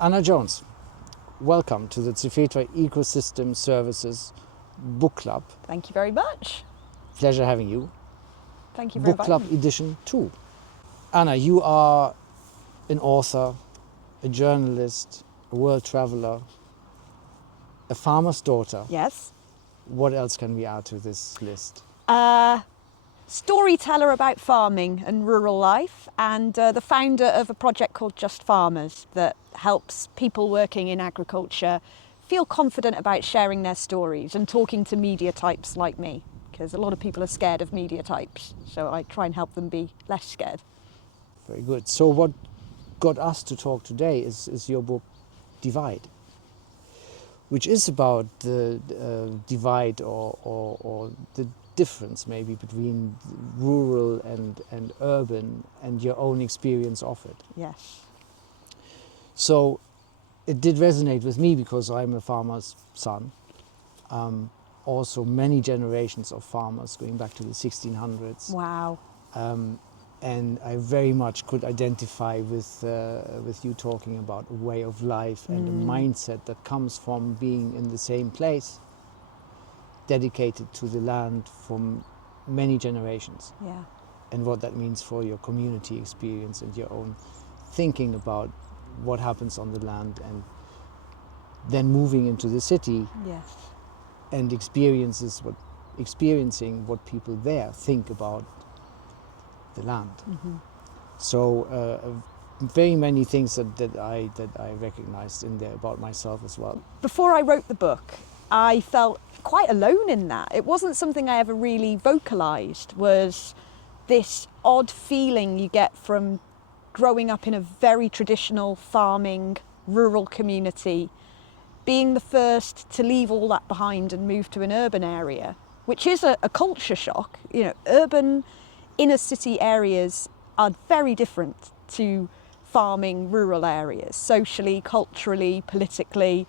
Anna Jones, welcome to the Cefetra Ecosystem Services Book Club. Thank you very much. Pleasure having you. Thank you for Book Club inviting me. Edition 2. Anna, you are an author, a journalist, a world traveler, a farmer's daughter. Yes. What else can we add to this list? Storyteller about farming and rural life, and the founder of a project called Just Farmers that helps people working in agriculture feel confident about sharing their stories and talking to media types like me, because a lot of people are scared of media types, so I try and help them be less scared. Very good. So what got us to talk today is your book Divide, which is about the divide or the difference maybe between rural and urban and your own experience of it. Yes. So it did resonate with me because I'm a farmer's son. Also many generations of farmers going back to the 1600s. Wow. And I very much could identify with you talking about a way of life and a mindset that comes from being in the same place, dedicated to the land for many generations. Yeah. And what that means for your community experience and your own thinking about what happens on the land, and then moving into the city Yes. and experiencing what people there think about the land. Mm-hmm. So very many things that I recognized in there about myself as well. Before I wrote the book, I felt quite alone in that. It wasn't something I ever really vocalized, was this odd feeling you get from growing up in a very traditional farming rural community, being the first to leave all that behind and move to an urban area, which is a culture shock. You know, urban inner city areas are very different to farming rural areas, socially, culturally, politically,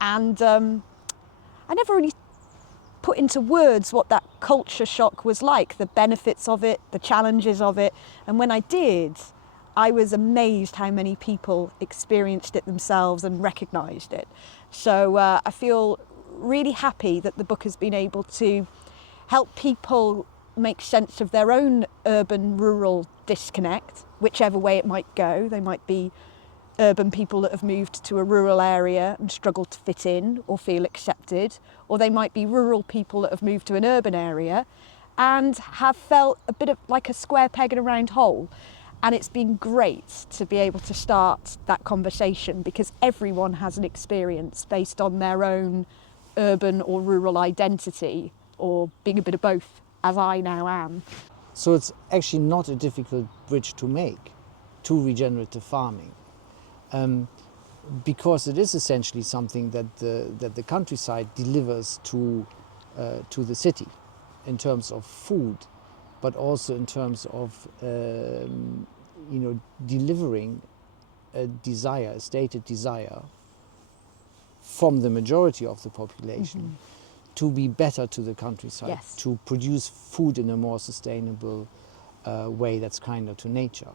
and I never really put into words what that culture shock was like, the benefits of it, the challenges of it. And when I did, I was amazed how many people experienced it themselves and recognised it. So I feel really happy that the book has been able to help people make sense of their own urban-rural disconnect, whichever way it might go. They might be urban people that have moved to a rural area and struggled to fit in or feel accepted, or they might be rural people that have moved to an urban area and have felt a bit of like a square peg in a round hole. And it's been great to be able to start that conversation, because everyone has an experience based on their own urban or rural identity, or being a bit of both, as I now am. So it's actually not a difficult bridge to make to regenerative farming, because it is essentially something that the countryside delivers to the city in terms of food, but also in terms of delivering a desire, a stated desire from the majority of the population to be better to the countryside, Yes. to produce food in a more sustainable way that's kinder to nature,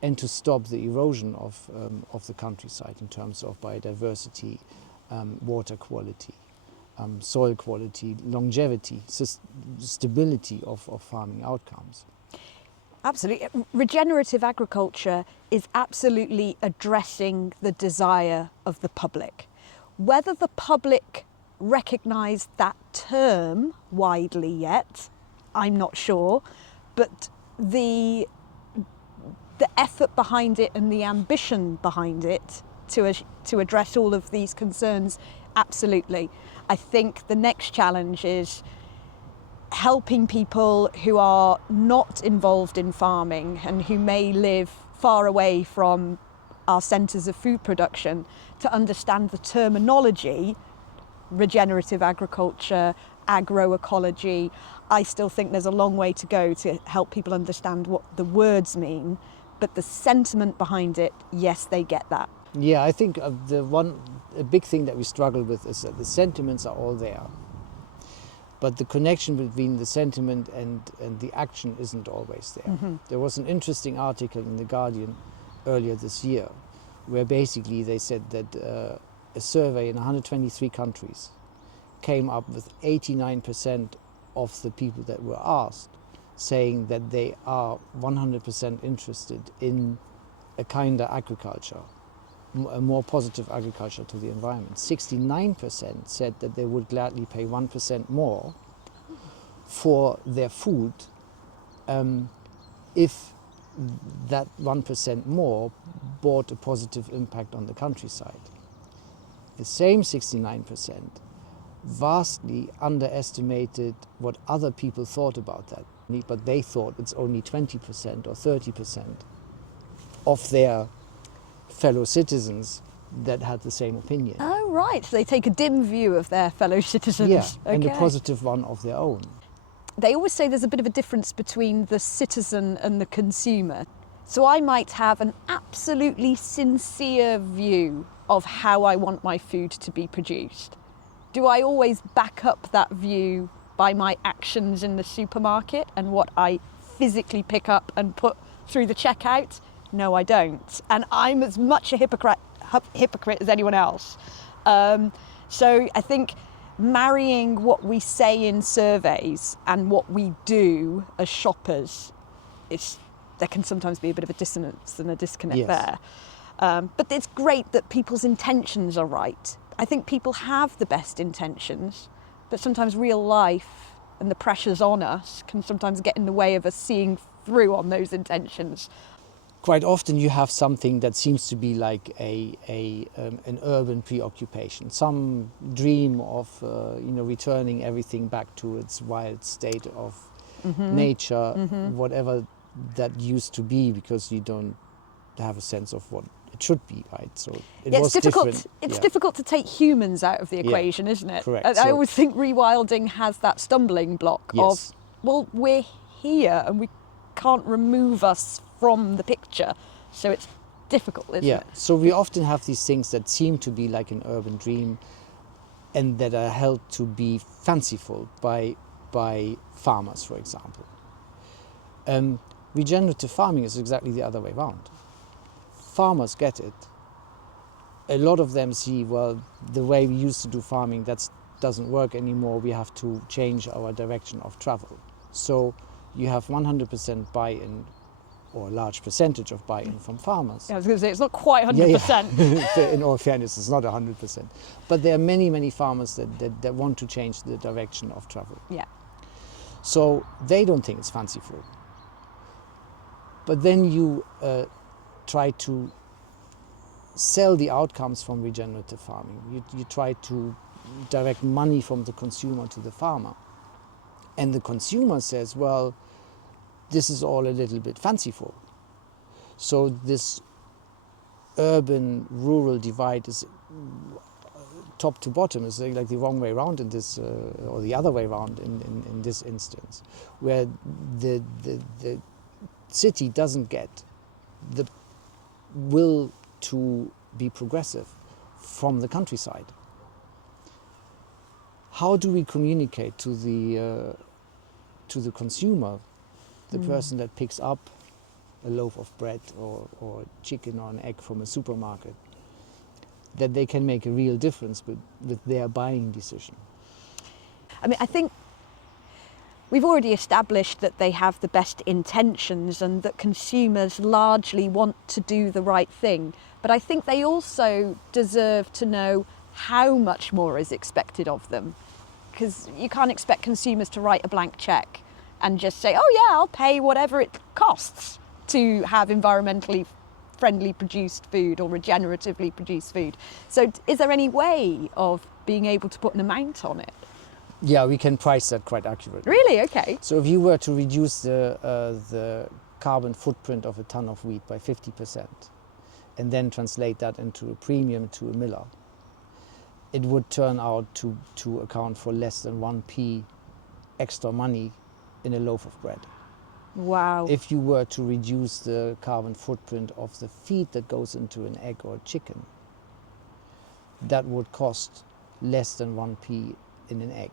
and to stop the erosion of the countryside in terms of biodiversity, water quality, soil quality, longevity, stability of farming outcomes. Absolutely. Regenerative agriculture is absolutely addressing the desire of the public. Whether the public recognise that term widely yet, I'm not sure, but the effort behind it and the ambition behind it to address all of these concerns, absolutely. I think the next challenge is helping people who are not involved in farming and who may live far away from our centres of food production to understand the terminology, regenerative agriculture, agroecology. I still think there's a long way to go to help people understand what the words mean, but the sentiment behind it, yes, they get that. Yeah, I think a big thing that we struggle with is that the sentiments are all there, but the connection between the sentiment and the action isn't always there. There was an interesting article in The Guardian earlier this year where basically they said that a survey in 123 countries came up with 89% of the people that were asked saying that they are 100% interested in a kinder agriculture, a more positive agriculture to the environment. 69% said that they would gladly pay 1% more for their food if that 1% more brought a positive impact on the countryside. The same 69% vastly underestimated what other people thought about that, but they thought it's only 20% or 30% of their fellow citizens that had the same opinion. Oh, right. So they take a dim view of their fellow citizens. Yeah, okay. And a positive one of their own. They always say there's a bit of a difference between the citizen and the consumer. So I might have an absolutely sincere view of how I want my food to be produced. Do I always back up that view by my actions in the supermarket and what I physically pick up and put through the checkout? No, I don't. And I'm as much a hypocrite as anyone else. So I think marrying what we say in surveys and what we do as shoppers, there can sometimes be a bit of a dissonance and a disconnect there. But it's great that people's intentions are right. I think people have the best intentions, but sometimes real life and the pressures on us can sometimes get in the way of us seeing through on those intentions. Quite often you have something that seems to be like an urban preoccupation, some dream of returning everything back to its wild state of nature, whatever that used to be, because you don't have a sense of what it should be, right? So it's difficult. It's difficult to take humans out of the equation, isn't it? Correct. I always think rewilding has that stumbling block of, well, we're here and we can't remove us from the picture, so it's difficult, isn't it? So we often have these things that seem to be like an urban dream and that are held to be fanciful by farmers, for example. Regenerative farming is exactly the other way around. Farmers get it. A lot of them see, well, the way we used to do farming, that doesn't work anymore. We have to change our direction of travel. So you have 100% buy-in, or a large percentage of buy-in from farmers. I was going to say, it's not quite 100%. In all fairness, it's not 100%. But there are many, many farmers that want to change the direction of travel. Yeah. So they don't think it's fanciful. But then you try to sell the outcomes from regenerative farming. You try to direct money from the consumer to the farmer. And the consumer says, well, this is all a little bit fanciful. So this urban-rural divide is top to bottom, is like the wrong way around in this, or the other way around in this instance, where the city doesn't get the will to be progressive from the countryside. How do we communicate to the consumer, the person that picks up a loaf of bread or chicken or an egg from a supermarket, that they can make a real difference with their buying decision? I mean, I think we've already established that they have the best intentions and that consumers largely want to do the right thing. But I think they also deserve to know how much more is expected of them. Because you can't expect consumers to write a blank cheque and just say, oh yeah, I'll pay whatever it costs to have environmentally friendly produced food or regeneratively produced food. So is there any way of being able to put an amount on it? Yeah, we can price that quite accurately. Really? Okay. So if you were to reduce the carbon footprint of a ton of wheat by 50% and then translate that into a premium to a miller, it would turn out to account for less than 1p extra money in a loaf of bread. Wow. If you were to reduce the carbon footprint of the feed that goes into an egg or a chicken, that would cost less than 1p in an egg.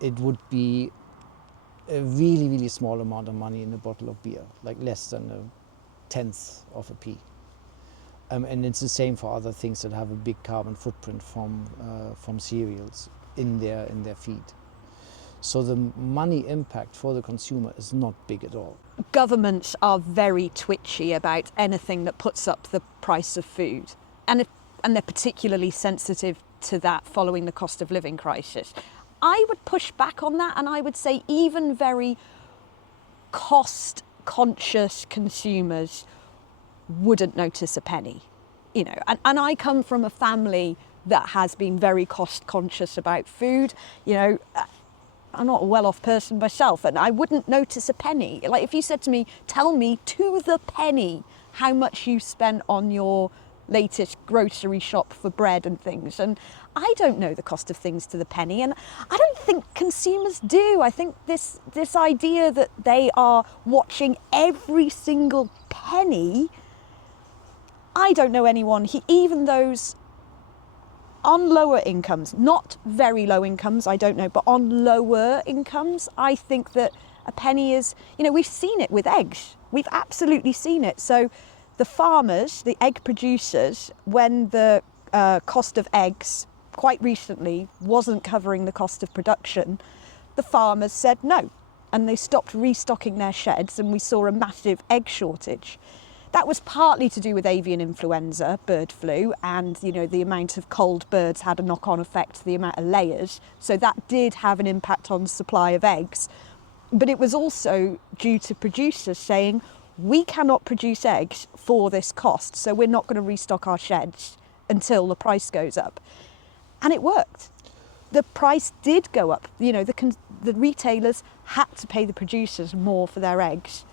It would be a really, really small amount of money in a bottle of beer, like less than tenth of a p. And it's the same for other things that have a big carbon footprint from cereals in their feed. So the money impact for the consumer is not big at all. Governments are very twitchy about anything that puts up the price of food, and they're particularly sensitive to that following the cost of living crisis. I would push back on that, and I would say even very cost conscious consumers wouldn't notice a penny, you know. And I come from a family that has been very cost conscious about food, you know. I'm not a well-off person myself, and I wouldn't notice a penny. Like if you said to me, tell me to the penny how much you spent on your latest grocery shop for bread and things, and I don't know the cost of things to the penny, and I don't think consumers do. I think this idea that they are watching every single penny, I don't know anyone, even those on lower incomes, not very low incomes, I don't know, but on lower incomes, I think that a penny is, you know, we've seen it with eggs. We've absolutely seen it. So the farmers, the egg producers, when the cost of eggs quite recently wasn't covering the cost of production, the farmers said no, and they stopped restocking their sheds, and we saw a massive egg shortage. That was partly to do with avian influenza, bird flu, and you know the amount of cold birds had a knock-on effect to the amount of layers. So that did have an impact on the supply of eggs. But it was also due to producers saying, we cannot produce eggs for this cost, so we're not going to restock our sheds until the price goes up. And it worked. The price did go up. You know, the retailers had to pay the producers more for their eggs.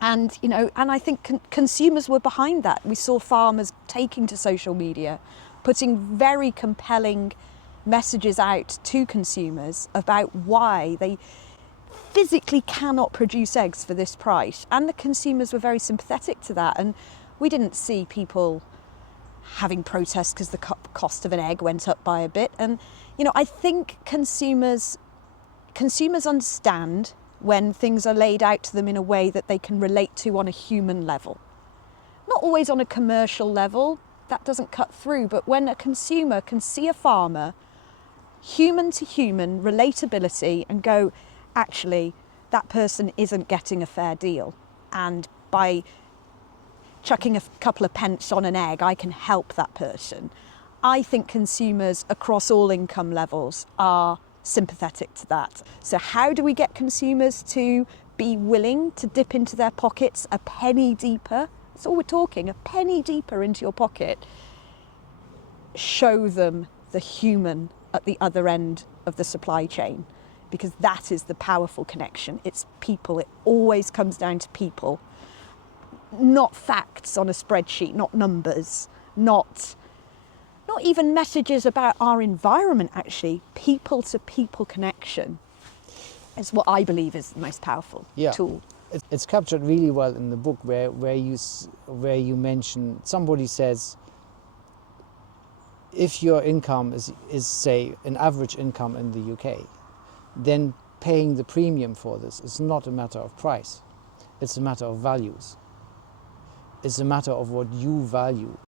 And, you know, and I think consumers were behind that. We saw farmers taking to social media, putting very compelling messages out to consumers about why they physically cannot produce eggs for this price. And the consumers were very sympathetic to that. And we didn't see people having protests because the cost of an egg went up by a bit. And, you know, I think consumers understand when things are laid out to them in a way that they can relate to on a human level. Not always on a commercial level, that doesn't cut through, but when a consumer can see a farmer, human to human relatability, and go, actually, that person isn't getting a fair deal. And by chucking a couple of pence on an egg, I can help that person. I think consumers across all income levels are sympathetic to that. So how do we get consumers to be willing to dip into their pockets a penny deeper? That's all we're talking, a penny deeper into your pocket. Show them the human at the other end of the supply chain, because that is the powerful connection. It's people. It always comes down to people. Not facts on a spreadsheet, not numbers, not even messages about our environment, actually. People to people connection is what I believe is the most powerful tool. It's captured really well in the book where you mention, somebody says, if your income is say an average income in the UK, then paying the premium for this is not a matter of price. It's a matter of values. It's a matter of what you value